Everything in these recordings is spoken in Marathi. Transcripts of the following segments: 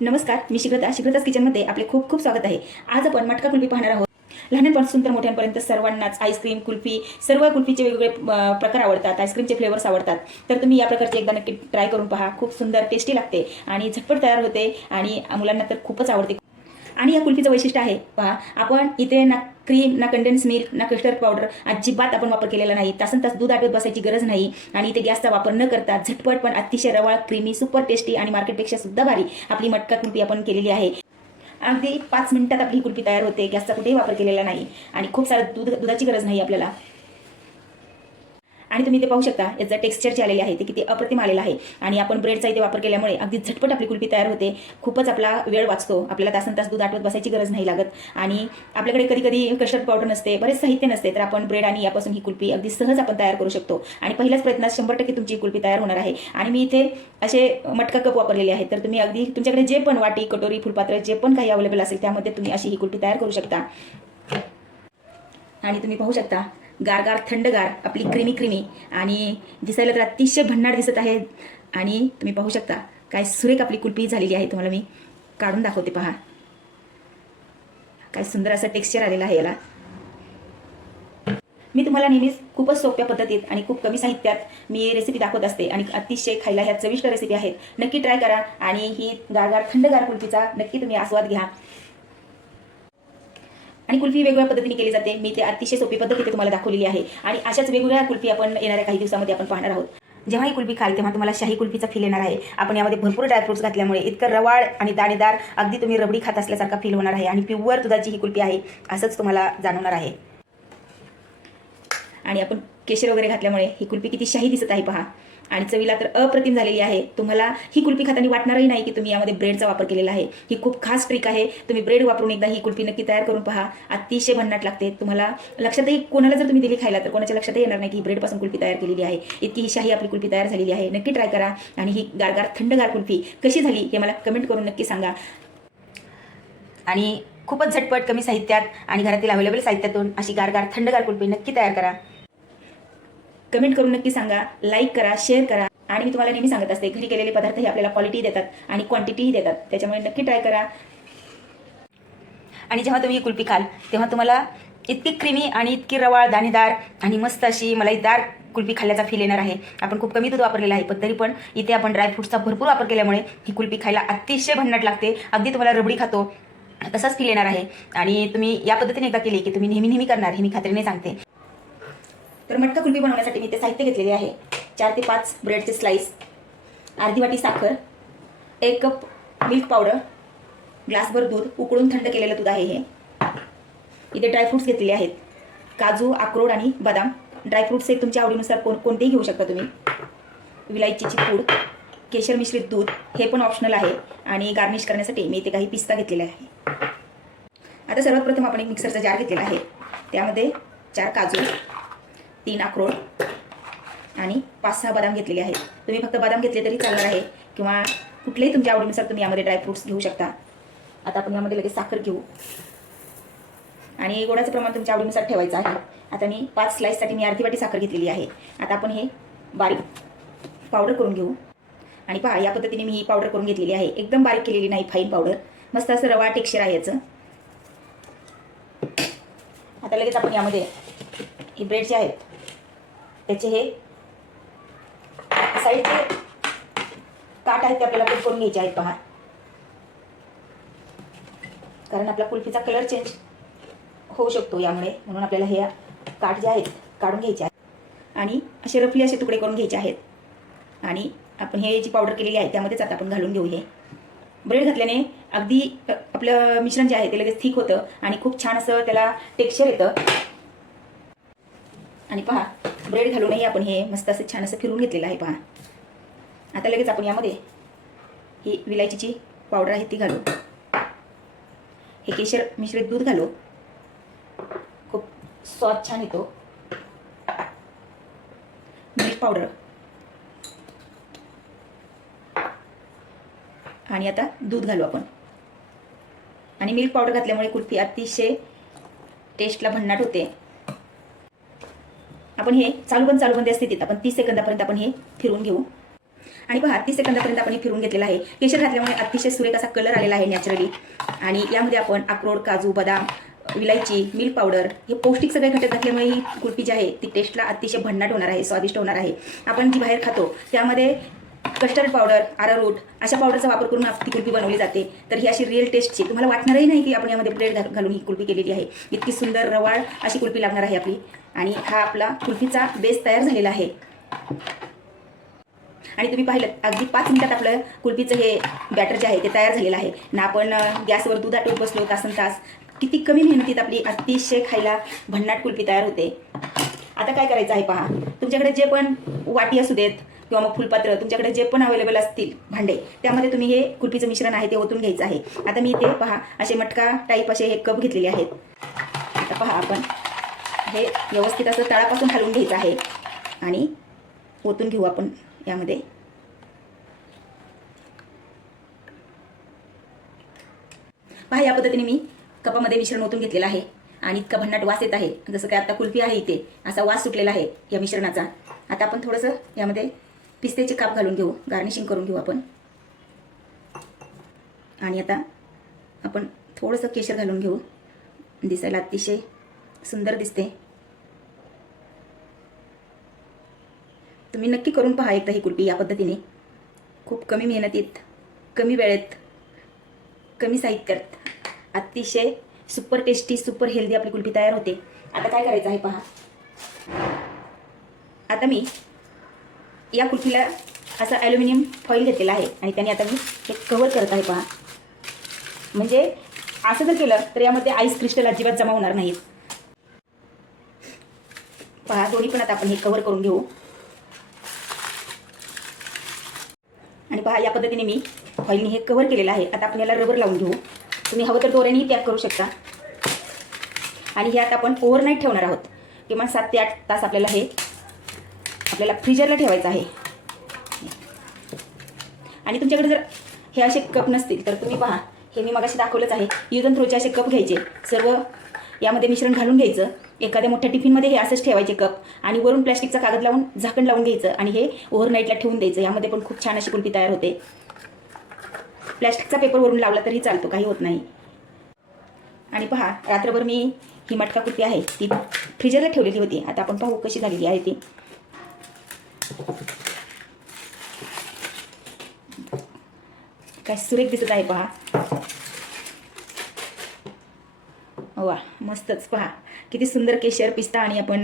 नमस्कार, मी शिग्रताच किचनमध्ये आपले खूप खूप स्वागत आहे। आज आपण मटका कुल्फी पाहणार आहोत। लहानांपासून तर मोठ्यांपर्यंत सर्वांनाच आईस्क्रीम, कुल्फी, सर्व कुल्फीचे वेगवेगळे प्रकार आवडतात, आईस्क्रीमचे फ्लेवर्स आवडतात। तर तुम्ही या प्रकारचे एकदा नक्की ट्राय करून पहा। खूप सुंदर टेस्टी लागते आणि झटपट तयार होते आणि मुलांना तर खूपच आवडते। आणि या कुल्फीचं वैशिष्ट्य आहे पहा, आपण इथे ना क्रीम, ना कंडेन्स मिल्क, ना कस्टर्ड पावडर अजिबात आपण वापर केलेला नाही। तासन तास दूध आटवत बसायची गरज नाही आणि इथे गॅसचा वापर न करता झटपट पण अतिशय रवाळ, क्रीमी, सुपर टेस्टी आणि मार्केटपेक्षा सुद्धा भारी आपली मटका कुल्फी आपण केलेली आहे। अगदी 5 मिनिटात आपली कुल्फी तयार होते। गॅसचा कुठेही वापर केलेला नाही आणि खूप सारं दुधाची गरज नाही आपल्याला। आणि तुम्ही ते पाहू शकता, याचं टेक्स्चर जे आलेले आहे ते किती अप्रतिम आलेलं आहे आणि आपण ब्रेडचा इथे वापर केल्यामुळे अगदी झटपट आपली कुल्फी तयार होते। खूपच आपला वेळ वाचतो, आपल्याला तासनतास दूध आटवत बसायची गरज नाही लागत आणि आपल्याकडे कधी कधी कस्टर्ड पावडर नसते, बरेच साहित्य नसते, तर आपण ब्रेड आणि यापासून ही कुल्फी अगदी सहज आपण तयार करू शकतो आणि पहिल्याच प्रयत्नात 100% तुमची कुल्फी तयार होणार आहे। आणि मी इथे असे मटका कप वापरलेले आहेत, तर तुम्ही अगदी तुमच्याकडे जे पण वाटी, कटोरी, फुलपात्र जे पण काही अवेलेबल असेल त्यामध्ये तुम्ही अशी ही कुल्फी तयार करू शकता। आणि तुम्ही पाहू शकता, गारगार थंडगार आपली क्रीमी आणि दिसायला तर अतिशय भन्नाट दिसत आहे। आणि तुम्ही पाहू शकता काय सुरेख आपली कुल्फी झालेली आहे। तुम्हाला मी काढून दाखवते, पहा काय सुंदर असं टेक्स्चर आलेलं आहे याला। मी तुम्हाला नेहमीच खूपच सोप्या पद्धतीत आणि खूप कमी साहित्यात मी रेसिपी दाखवत असते आणि अतिशय खायला ह्या चविष्ट रेसिपी आहेत। नक्की ट्राय करा आणि ही गारगार थंडगार कुल्फीचा नक्की तुम्ही आस्वाद घ्या। आणि कुल्फी वेगवेगळ्या पद्धतीने केली जाते, मी ते अतिशय सोपी पद्धतीने तुम्हाला दाखवलेली आहे आणि अशाच वेगवेगळ्या कुल्फी आपण येणाऱ्या काही दिवसामध्ये आपण पाहणार आहोत। जेव्हा ही कुल्फी खाल तेव्हा तुम्हाला शाही कुल्फीचा फील येणार आहे। आपण यामध्ये भरपूर ड्रायफ्रुट्स घातल्यामुळे इतकं रवाळ आणि दाणेदार अगदी तुम्ही रबडी खात असल्यासारखा फील होणार आहे आणि प्युअर दुधाची ही कुल्फी आहे असंच तुम्हाला जाणवणार आहे। आणि आपण केशर वगैरे घातल्यामुळे ही कुल्फी किती शाही दिसत आहे, पहा आणि चवीला तर अप्रतिम झालेली आहे। तुम्हाला ही कुल्फी खाताना वाटणारही नाही की तुम्ही यामध्ये ब्रेडचा वापर केलेला आहे। ही खूप खास ट्रिक आहे, तुम्ही ब्रेड वापरून एकदा ही कुल्फी नक्की तयार करून पहा, अतिशय भन्नाट लागते। तुम्हाला लक्षातही, कोणाला जर तुम्ही दिली खायला तर कोणाच्या लक्षातही येणार नाही की ब्रेडपासून कुल्फी तयार केलेली आहे। इतकी ही शाही आपली कुल्फी तयार झालेली आहे। नक्की ट्राय करा आणि ही गारगार थंडगार कुल्फी कशी झाली हे मला कमेंट करून नक्की सांगा। आणि खूपच झटपट कमी साहित्यात आणि घरातील अवेलेबल साहित्यातून अशी गारगार थंडगार कुल्फी नक्की तयार करा। कमेंट करून नक्की सांगा, लाईक करा, शेअर करा। आणि मी तुम्हाला नेहमी सांगत असते, घरी केलेले पदार्थ हे आपल्याला क्वालिटी देतात आणि क्वांटिटीही देतात, त्याच्यामुळे नक्की ट्राय करा। आणि जेव्हा तुम्ही कुल्फी खाल तेव्हा तुम्हाला इतकी क्रीमी आणि इतकी रवाळ, दाणेदार आणि मस्त अशी मलाईदार कुल्फी खाल्ल्याचा फील येणार आहे। आपण खूप कमी दूध वापरलेलं आहे, पण तरी पण इथे आपण ड्रायफ्रुट्सचा भरपूर वापर केल्यामुळे ही कुल्फी खायला अतिशय भन्नाट लागते, अगदी तुम्हाला रबडी खातो तसाच फील येणार आहे। आणि तुम्ही या पद्धतीने एकदा केली की तुम्ही नेहमी करणार, हे मी खात्रीने सांगते। तर मटका कुल्फी बनवण्यासाठी मी ते साहित्य घेतलेले आहे, 4 ते 5 ब्रेडचे स्लाइस, अर्धी वाटी साखर, 1 कप मिल्क पावडर, ग्लासभर दूध, उकळून थंड केलेलं दूध आहे हे। इथे ड्रायफ्रुट्स घेतलेले आहेत, काजू, अक्रोड आणि बदाम। ड्रायफ्रुट्स हे तुमच्या आवडीनुसार कोणतेही घेऊ शकता तुम्ही। विलायचीची पूड, केशर मिश्रित दूध, हे पण ऑप्शनल आहे। आणि गार्निश करण्यासाठी मी इथे काही पिस्ता घेतलेला आहे। आता सर्वात प्रथम आपण एक मिक्सरचा जार घेतलेला आहे, त्यामध्ये 4 काजू, 3 अक्रोड आणि 5-6 बदाम घेतलेले आहेत। तुम्ही फक्त बदाम घेतले तरी चालणार आहे किंवा कुठलेही तुमच्या आवडीनुसार तुम्ही यामध्ये ड्रायफ्रुट्स घेऊ शकता। आता आपण यामध्ये लगेच साखर घेऊ आणि गोडाचं प्रमाण तुमच्या आवडीनुसार ठेवायचं आहे। आता मी 5 स्लाइससाठी मी अर्धी वाटी साखर घेतलेली आहे। आता आपण हे बारीक पावडर करून घेऊ आणि पहा, या पद्धतीने मी ही पावडर करून घेतलेली आहे, एकदम बारीक केलेली नाही, फाईन पावडर, मस्त असं रवाळ टेक्स्चर आहे याचं। आता लगेच आपण यामध्ये ही ब्रेड जे आहेत त्याचे हे साईडचे काट आहेत ते आपल्याला कट करून घ्यायचे आहेत, पहा, कारण आपला कुल्फीचा कलर चेंज होऊ शकतो यामुळे, म्हणून आपल्याला हे काट जे आहेत काढून घ्यायचे आहेत आणि असे रफली असे तुकडे करून घ्यायचे आहेत। आणि आपण हे जी पावडर केलेली आहे त्यामध्येच आता आपण घालून घेऊ। हे ब्रेड घातल्याने अगदी आपलं मिश्रण जे आहे ते लगेच थिक होतं आणि खूप छान असं त्याला टेक्स्चर येतं। आणि पहा, ब्रेड घालूनही आपण हे मस्त असं छान असं फिरून घेतलेलं आहे, पहा। आता लगेच आपण यामध्ये ही विलायचीची पावडर आहे ती घालू, हे केशर मिश्रित दूध घालू, खूप स्वाद छान येतो, मिल्क पावडर आणि आता दूध घालू आपण। आणि मिल्क पावडर घातल्यामुळे कुल्फी अतिशय टेस्टला भन्नाट होते। आपण हे चालू बंद स्थितीत आपण 30 सेकंदापर्यंत आपण हे फिरवून घेऊ आणि पहा 30 सेकंदापर्यंत आपण हे फिरून घेतलेलं आहे. केशर घातल्यामुळे अतिशय सुरेख असा कलर आलेला आहे नॅचरली. आणि यामध्ये आपण अक्रोड, काजू, बदाम, विलायची, मिल्क पावडर हे पौष्टिक सगळे घटक घातल्यामुळे ही कुल्फी जी आहे ती टेस्टला अतिशय भन्नाट होणार आहे, स्वादिष्ट होणार आहे. आपण जी बाहेर खातो त्यामध्ये कस्टर्ड पावडर, अरारूट अशा पावडरचा वापर करून ती कुल्फी बनवली जाते. तर ही अशी रिअल टेस्टची तुम्हाला वाटणारही नाही की आपण यामध्ये ब्रेड घालून ही कुल्फी केलेली आहे. इतकी सुंदर रवाळ अशी कुल्फी लागणार आहे आपली. आणि हा आपला कुल्फीचा बेस तयार झालेला आहे. आणि तुम्ही पाहिलं अगदी 5 मिनिटात आपलं कुल्फीचं हे बॅटर जे आहे ते तयार झालेलं आहे ना. आपण गॅसवर दूध आटवत बसलो तासनतास. किती कमी मेहनतीत आपली अतिशय खायला भन्नाट कुल्फी तयार होते. आता काय करायचं आहे पहा, तुमच्याकडे जे पण वाटी असू देत किंवा मग फुलपात्र, तुमच्याकडे जे पण अवेलेबल असतील भांडे, त्यामध्ये तुम्ही हे कुल्फीचं मिश्रण आहे ते ओतून घ्यायचं आहे. आता मी इथे पहा असे मटका टाईप असे हे कप घेतलेले आहेत. आता पहा आपण हे व्यवस्थित असं तळापासून हलवून घ्यायचं आहे आणि ओतून घेऊ आपण यामध्ये. पहा या पद्धतीने मी कपामध्ये मिश्रण ओतून घेतलेलं आहे आणि इतका भन्नाट वास येत आहे. जसं काय आता कुल्फी आहे इथे असा वास सुटलेला आहे या मिश्रणाचा. आता आपण थोडंसं यामध्ये पिस्त्याचे काप घालून घेऊ, गार्निशिंग करून घेऊ आपण. आणि आता आपण थोडंसं केशर घालून घेऊ, दिसायला अतिशय सुंदर दिसते. तुम्ही नक्की करून पहा एकदा ही कुल्फी या पद्धतीने. खूप कमी मेहनतीत, कमी वेळेत, कमी साहित्यात अतिशय सुपर टेस्टी, सुपर हेल्दी आपली कुल्फी तयार होते. आता काय करायचं आहे पहा. आता मी या कुल्फीला असा ॲल्युमिनियम फॉईल घेतलेला आहे आणि त्याने आता मी हे कव्हर करत आहे पहा. म्हणजे असं जर केलं तर यामध्ये आईस क्रिस्टल अजिबात जमा होणार नाहीत. पहा दोन्ही पण आता आपण हे कव्हर करून घेऊ. आणि पहा या पद्धतीने मी फॉईलने हे कव्हर केलेलं आहे. आता आपण याला रबर लावून घेऊ. तुम्ही हवं तर दोऱ्यानेही पॅक करू शकता. आणि हे आता आपण ओव्हरनाईट ठेवणार आहोत. किमान 7 ते 8 तास आपल्याला फ्रीजरला ठेवायचं आहे. आणि तुमच्याकडे जर हे असे कप नसतील तर तुम्ही पहा हे मी मगाशी दाखवलंच आहे. यूज अँड थ्रोचे असे कप घ्यायचे, सर्व यामध्ये मिश्रण घालून घ्यायचं. एखाद्या मोठ्या टिफिनमध्ये हे असंच ठेवायचे कप आणि वरून प्लॅस्टिकचा कागद लावून झाकण लावून घ्यायचं आणि हे ओव्हरनाईटला ठेवून द्यायचं. यामध्ये पण खूप छान अशी कुल्फी तयार होते. प्लॅस्टिकचा पेपर वरून लावला तरी चालतो, काही होत नाही. आणि पहा रात्रभर मी ही मटका कुल्फी आहे ती फ्रीजरला ठेवलेली होती. आता आपण पाहू कशी झालेली आहे ती. काय सुरेख दिसत आहे पहा. वा मस्तच. पहा किती सुंदर केशर, पिस्ता आणि आपण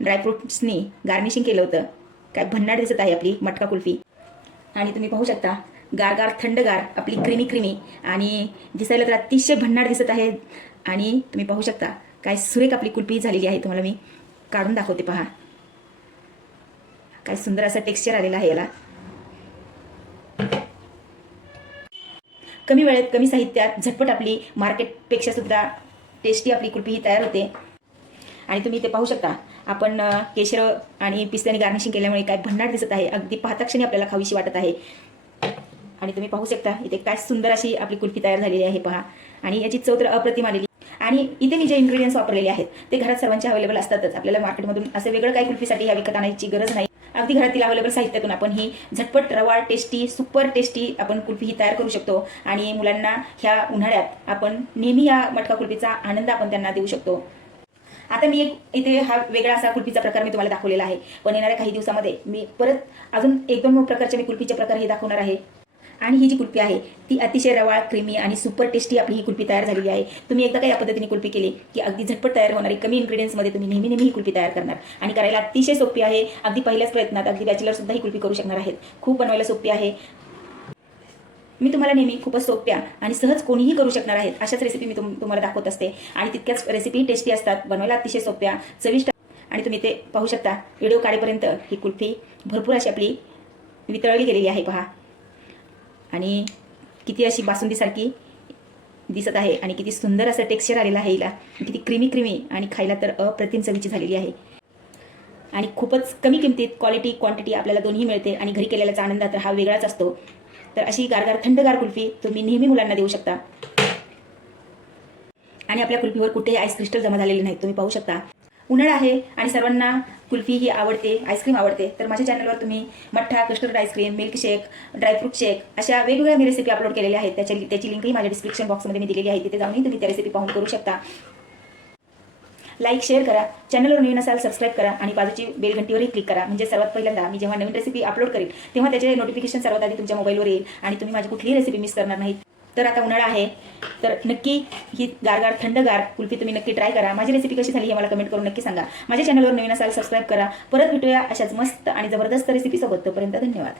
ड्रायफ्रुट्सनी गार्निशिंग केलं होतं. काय भन्नाट दिसत आहे आपली मटका कुल्फी. आणि तुम्ही पाहू शकता गारगार थंडगार आपली क्रीमी आणि दिसायला तर अतिशय भन्नाट दिसत आहे. आणि तुम्ही पाहू शकता काय सुरेख आपली कुल्फी झालेली आहे. तुम्हाला मी काढून दाखवते पहा. काय सुंदर असं टेक्स्चर आलेलं आहे याला. कमी वेळेत, कमी साहित्यात झटपट आपली मार्केटपेक्षा सुद्धा टेस्टी आपली कुल्फी ही तयार होते. आणि तुम्ही इथे पाहू शकता आपण केशर आणि पिस्त्याने गार्निशिंग केल्यामुळे काय भन्नाट दिसत आहे. अगदी पाहता क्षणी आपल्याला खावीशी वाटत आहे. आणि तुम्ही पाहू शकता इथे काय सुंदर अशी आपली कुल्फी तयार झालेली आहे पहा. आणि याची चव तर अप्रतिम आलेली. आणि इथे मी जे इन्ग्रेडियंट्स वापरलेले आहेत ते घरात सर्वांच्या अवेलेबल असतातच. आपल्याला मार्केटमधून असं वेगळं काही कुल्फीसाठी ह्या विकत आणायची गरज नाही. अगदी घरातील अवेलेबल साहित्यातून आपण ही झटपट रवाळ टेस्टी, सुपर टेस्टी आपण कुल्फी ही तयार करू शकतो. आणि मुलांना ह्या उन्हाळ्यात आपण नेहमी या मटका कुल्फीचा आनंद आपण त्यांना देऊ शकतो. आता मी इथे हा वेगळा असा कुल्फीचा प्रकार मी तुम्हाला दाखवलेला आहे. पण येणाऱ्या काही दिवसामध्ये मी परत अजून 1-2 प्रकारचे मी कुल्फीचे प्रकार हे दाखवणार आहे. आणि ही जी कुल्फी आहे ती अतिशय रवाळ, क्रीमी आणि सुपर टेस्टी आपली ही कुल्फी तयार झालेली आहे. तुम्ही एकदा का या पद्धतीने कुल्फी केली की अगदी झटपट तयार होणारी कमी इन्ग्रेडियंट्समध्ये तुम्ही नेहमी ही कुल्फी तयार करणार. आणि करायला अतिशय सोपी आहे. अगदी पहिल्याच प्रयत्नात अगदी बॅचलर सुद्धा ही कुल्फी करू शकणार आहेत. खूप बनवायला सोपी आहे. मी तुम्हाला नेहमी खूपच सोप्या आणि सहज कोणीही करू शकणार आहेत अशाच रेसिपी मी तुम्हाला दाखवत असते. आणि तितक्याच रेसिपी टेस्टी असतात, बनवायला अतिशय सोप्या, चविष्ट. आणि तुम्ही ते पाहू शकता व्हिडिओ काढेपर्यंत ही कुल्फी भरपूर अशी आपली वितळली गेलेली आहे पहा. आणि किती अशी बासुंदीसारखी दिसत आहे आणि किती सुंदर असं टेक्स्चर आलेलं आहे हिला. किती क्रीमी आणि खायला तर अप्रतिम चवीची झालेली आहे. आणि खूपच कमी किमतीत क्वालिटी क्वांटिटी आपल्याला दोन्ही मिळते. आणि घरी केलेल्याचा आनंद तर हा वेगळाच असतो. तर अशी गारगार थंडगार कुल्फी तुम्ही नेहमी मुलांना देऊ शकता. आणि आपल्या कुल्फीवर कुठेही आईस क्रिस्टल जमा झालेले नाहीत. तुम्ही पाहू शकता उन्हाळा आहे आणि सर्वांना कुल्फी ही आवडते, आईस्क्रीम आवडते, तर माझ्या चॅनलवर तुम्ही मठ्ठा, कस्टर्ड आईस्क्रीम, मिल्क शेक, ड्रायफ्रूट शेक अशा वेगवेगळ्या मी रेसिपी अपलोड केलेल्या आहेत. त्याची लिंकही माझ्या डिस्क्रिप्शन बॉक्समध्ये मी दिलेली आहे. तिथे जाऊनही तुम्ही त्या रेसिपी पाहून करू शकता. लाईक, शेअर करा. चॅनलवर नवीन असाल सबस्क्राईब करा आणि बाजूची बेल घंटीवरही क्लिक करा. म्हणजे सर्वात पहिल्यांदा मी जेव्हा नवीन रेसिपी अपलोड करेल तेव्हा त्याचे नोटिफिकेशन सर्वात आधी तुमच्या मोबाईलवर येईल आणि तुम्ही माझी कुठलीही रेसिपी मिस करणार नाहीत. तर आता उन्हाळा आहे, तर नक्की ही गारगार थंडगार कुल्फी तुम्ही नक्की ट्राय करा. माझी रेसिपी कशी झाली हे मला कमेंट करून नक्की सांगा. माझ्या चॅनलवर नवीन असाल सबस्क्राईब करा. परत भेटूया अशाच मस्त आणि जबरदस्त रेसिपीसोबत. तोपर्यंत धन्यवाद.